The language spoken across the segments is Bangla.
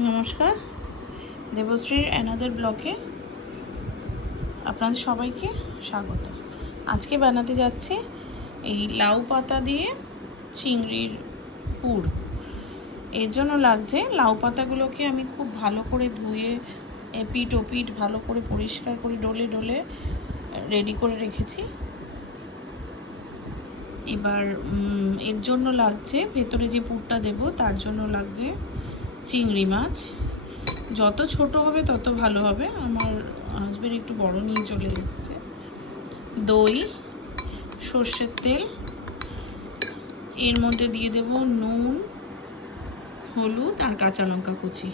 নমস্কার, দেবশ্রীর অ্যানাদার ব্লকে আপনাদের সবাইকে স্বাগত। আজকে বানাতে যাচ্ছি এই লাউ পাতা দিয়ে চিংড়ির পুর। এর জন্য লাগছে লাউ পাতাগুলোকে আমি খুব ভালো করে ধুয়ে এপিট ওপিট ভালো করে পরিষ্কার করে ডলে ডলে রেডি করে রেখেছি। এবার এর জন্য লাগছে, ভেতরে যে পুরটা দেব তার জন্য লাগছে চিংড়ি মাছ। যত ছোট হবে তত ভালো হবে, আমার হাজবেন্ড একটু বড় নিয়ে চলে এসেছে। দই, সর্ষের তেল, এর মধ্যে দিয়ে দেব নুন, হলুদ আর কাঁচা লঙ্কা কুচি।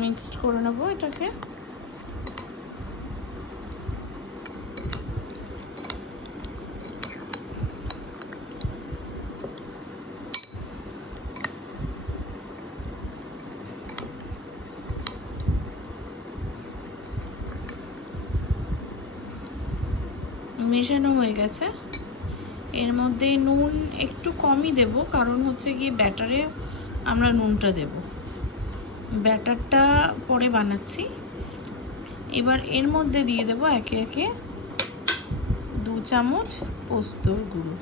মিক্সড করে নেবো এটাকে। মেশানো হয়ে গেছে। এর মধ্যে নুন একটু কমই দেব, কারণ হচ্ছে গিয়ে ব্যাটারে আমরা নুনটা দেব, ব্যাটারটা পরে বানাচ্ছি। এবার এর মধ্যে দিয়ে দেব একে একে 2 চামচ পোস্তর গুঁড়ো,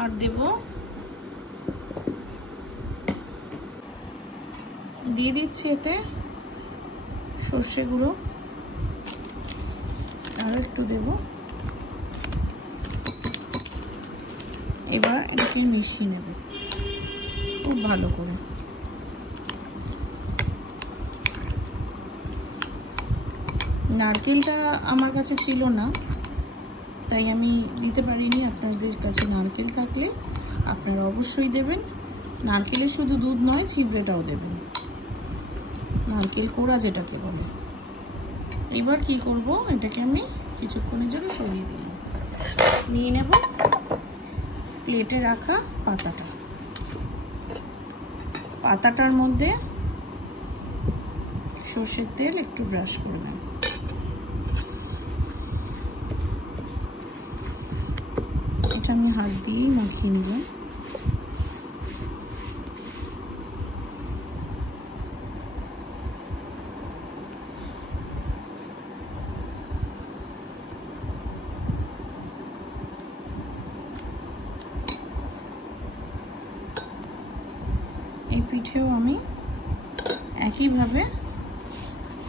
আর দেব দিয়ে দিচ্ছি এতে সর্ষে গুঁড়ো, আর একটু দেব। এবার এটাকে মিশিয়ে নেব খুব ভালো করে। নারকেলটা আমার কাছে ছিল না, তাই আমি দিতে পারিনি। আপনাদের কাছে নারকেল থাকলে আপনারা অবশ্যই দেবেন। নারকেলে শুধু দুধ নয়, চিবড়েটাও দেবেন, নারকেল কোড়া যেটাকে বলে। এবার কি করব, এটাকে আমি কিছুক্ষণের জন্য সরিয়ে দিলাম। নিয়ে নেব প্লেটে রাখা পাতাটার মধ্যে সর্ষের তেল একটু ব্রাশ করে নেব। এটা আমি হাত দিয়েই মাখিয়ে নেব। এই পিঠেও আমি একইভাবে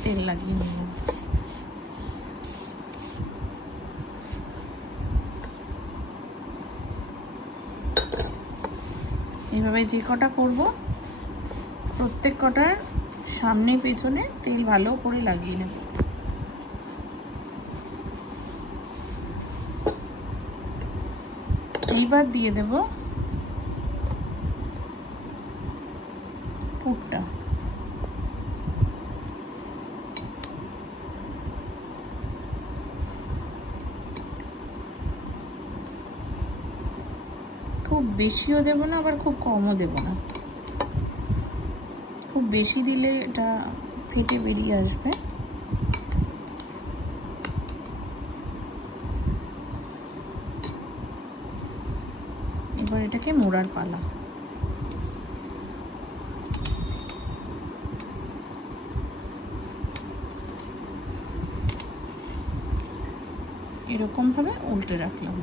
তেল লাগিয়ে নেব। এইভাবে যে কটা করব প্রত্যেক কটার সামনে পেছনে তেল ভালো করে লাগিয়ে নেব। এইবার দিয়ে দেব পুরটা। খুব বেশিও দেব না, আবার খুব কমও দেব না। খুব বেশি দিলে এটা ফেটে বেরিয়ে আসবে। এবার এটাকে মোড়ার পালা। এরকম ভাবে উল্টে রাখলাম।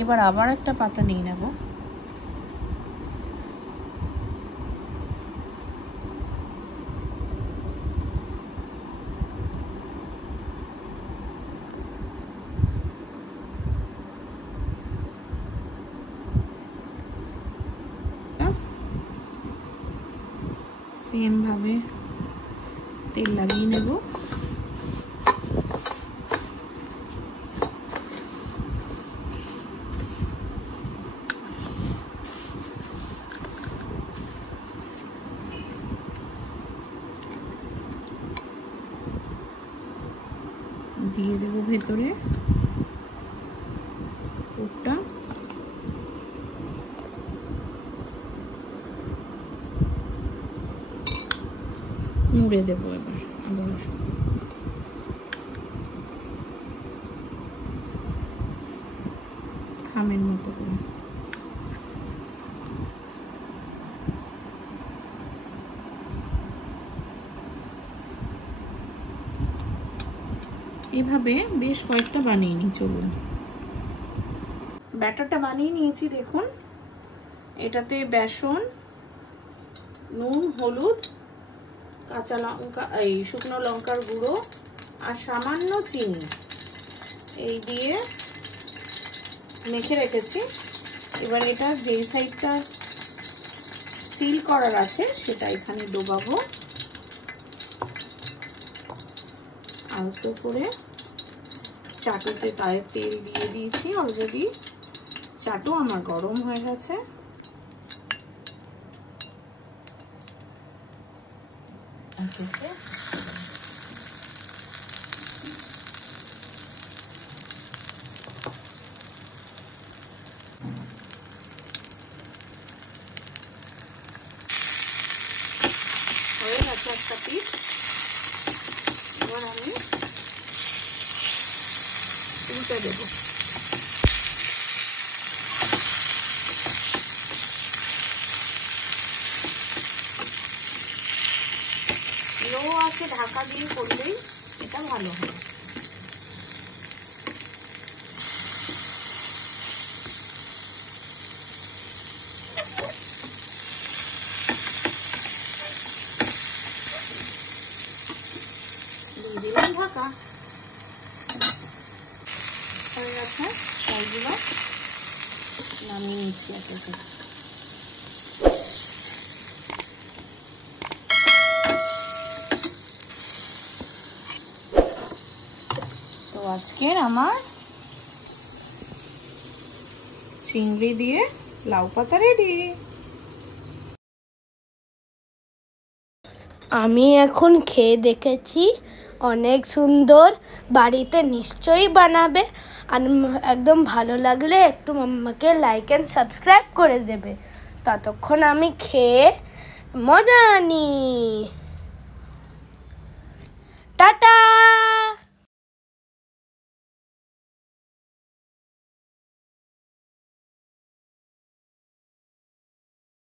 এবার আবার একটা পাতা নিয়ে নেব। সেম ভাবে তেল লাগিয়ে নেব। দিয়ে দেব ভেতরে পুরটা। মুড়ে দেবো এবার আবার খামের মতো করে। এভাবে বেশ কয়েকটা বানিয়ে নিই। চলুন, ব্যাটারটা বানিয়ে নিয়েছি। দেখুন, এটাতে বেসন, নুন, হলুদ, কাঁচা লঙ্কা, এই শুকনো লঙ্কার গুঁড়ো আর সামান্য চিনি এই দিয়ে মেখে রেখেছি। এবার এটা যেই সাইডটা সিল করার আছে সেটা এখানে ডোবাবো। আলতো করে চাটুতে গায়ে তেল দিয়ে দিয়েছি অলরেডি। চাটু আমার গরম হয়ে গেছে। হয়ে গেছে একটা পিস। এবার আমি উল্টে দেবো। লো আছে ঢাকা দিয়ে করলেই এটা ভালো হয়। দিলাম ঢাকা। হয়ে গেছে, সবগুলো নামিয়ে নিচ্ছি একে একে। তো আজকের আমার চিংড়ি দিয়ে লাউ পাতা রেডি। আমি এখন খেয়ে দেখেছি, অনেক সুন্দর। বাড়িতে নিশ্চয়ই বানাবে। আর একদম ভালো লাগলে একটু আমাকে লাইক অ্যান্ড সাবস্ক্রাইব করে দেবে। ততক্ষণ আমি খেয়ে মজা নিই।